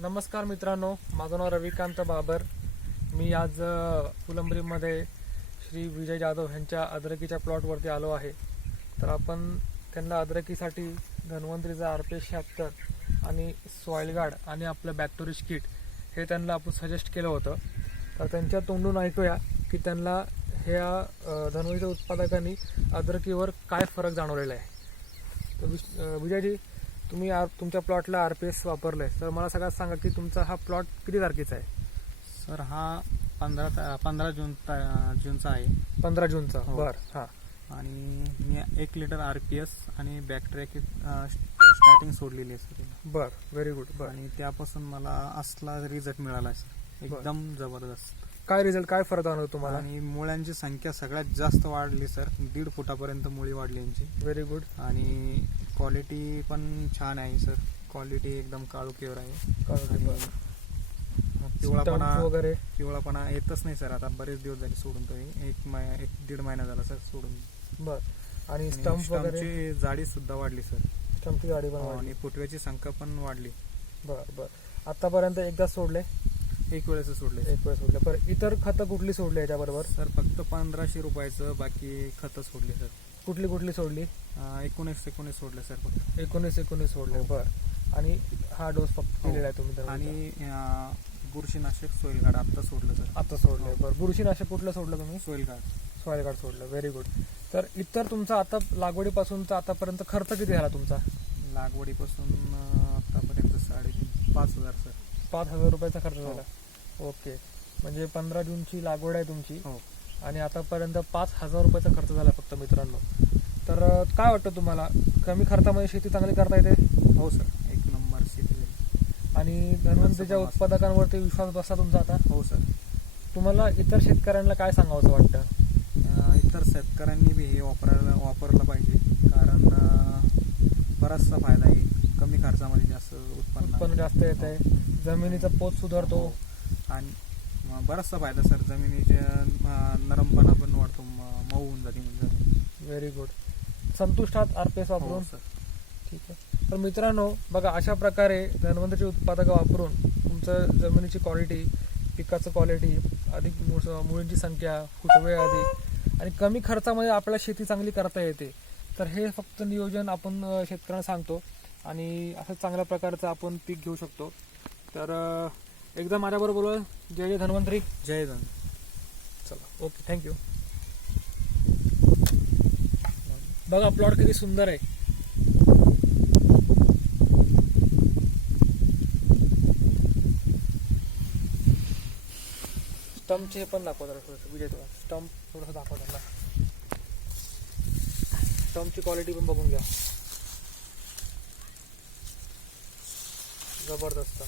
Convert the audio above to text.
नमस्कार मित्रांनो, माझं नाव रविकांत बाबर. मी आज फुलंब्रीमध्ये श्री विजय जाधव यांच्या अद्रकीच्या प्लॉटवरती आलो आहे. तर आपण त्यांना अद्रकीसाठी धन्वंतरीचा RP76 आणि सॉइल गार्ड आणि आपलं बॅक्टोरिश किट हे त्यांना आपण सजेस्ट केलं होतं. तर त्यांच्या तोंडून ऐकूया की त्यांना ह्या धन्वंतरीच्या उत्पादकांनी अद्रकीवर काय फरक जाणवलेला आहे. तर विजयजी, तुम्ही तुमच्या प्लॉटला RPS वापरलंय, तर मला सगळ्यात सांगा की तुमचा हा प्लॉट किती तारखेचा आहे? सर हा 15 जूनचा आहे. 15 जूनचा. हो. बरं. हां. आणि मी 1 लिटर RPS आणि बॅक्टेरिया किट स्टार्टिंग सोडलेली आहे सर. बरं, व्हेरी गुड. बरं, आणि त्यापासून मला असला रिझल्ट मिळाला आहे सर, एकदम जबरदस्त. काय रिझल्ट, काय फरक जाणवतो तुम्हाला? आणि मुळ्यांची संख्या सगळ्यात जास्त वाढली सर, 1.5 फुटापर्यंत मुळी वाढली यांची. Very good. आणि क्वालिटी पण छान आहे सर, क्वालिटी एकदम काळोखीवर आहे. आणि पिवळापणा वगैरे पिवळापणा येतच नाही सर. आता बरेच दिवस झाले सोडून, तो 1-1.5 महिना झाला सर सोडून. बरं. आणि स्टंप वगैरे, स्टंपची जाडी सुद्धा वाढली सर. स्टंपची जाडी पण आणि वाढली. फुटव्याची संख्या पण वाढली. बरं बरं. आतापर्यंत एकदा सोडले? एक वेळेस सोडले. एक वेळ सोडले. बरं, इतर खतं कुठली सोडली याच्याबरोबर? सर फक्त 1500 रुपयाचं बाकी खतं सोडले सर. कुठली कुठली सोडली? 19 सोडले सर फक्त. 19 सोडले. बरं. आणि हा डोस फक्त दिलेला आहे तुम्ही? आणि बुरशीनाशक सॉइल गार्ड आता सोडलं सर. आता सोडले. बरं. बुरशीनाशक कुठलं सोडलं तुम्ही? Soil guard. सॉइल गार्ड सोडलं. Very good. तर इतर तुमचा आता लागवडीपासूनचा आतापर्यंत खर्च किती झाला तुमचा? लागवडीपासून आतापर्यंत 5,500 सर. 5,000 रुपयाचा खर्च झाला. ओके. म्हणजे 15 जूनची लागवड आहे तुमची. हो. आणि आतापर्यंत 5,000 रुपयाचा खर्च झाला फक्त मित्रांनो. तर काय वाटतं तुम्हाला, कमी खर्चामध्ये शेती चांगली करता येते? हो सर, एक नंबर शेती झाली. आणि धन्वंतरीच्या उत्पादकांवरती विश्वास बसला तुमचा आता? हो सर. तुम्हाला इतर शेतकऱ्यांना काय सांगावंसं वाटतं? इतर शेतकऱ्यांनी बी हे वापरलं पाहिजे, कारण बराचसा फायदा आहे. कमी खर्चामध्ये जास्त उत्पन्न जास्त येत आहे, जमिनीचा पोत सुधारतो. आणि बराचसा फायदा सर, जमिनीचा नरमपणा पण वाढतो, मऊ होऊन जाते जमीन. Very good. संतुष्ट आहात RPS वापरून? सर. ठीक आहे. तर मित्रांनो बघा, अशा प्रकारे धन्वंतरीची उत्पादकं वापरून तुमचं जमिनीची क्वालिटी, पिकाचं क्वालिटी, अधिक मुळींची संख्या, फुटवे अधिक आणि कमी खर्चामध्ये आपल्याला शेती चांगली करता येते. तर हे फक्त नियोजन आपण शेतकऱ्यांना सांगतो आणि असं चांगल्या प्रकारचं आपण पीक घेऊ शकतो. तर एकदा माझ्याबरोबर बोलूया. जय जय धन्वंतरी. जय धन. चला, ओके, थँक्यू. बघा प्लॉट किती सुंदर आहे. स्टंपचे पण दाखवा जरा थोडंसं विजय, तुला स्टंप थोडंसं दाखवा त्यांना. स्टंपची क्वालिटी पण बघून घ्या, जबरदस्त.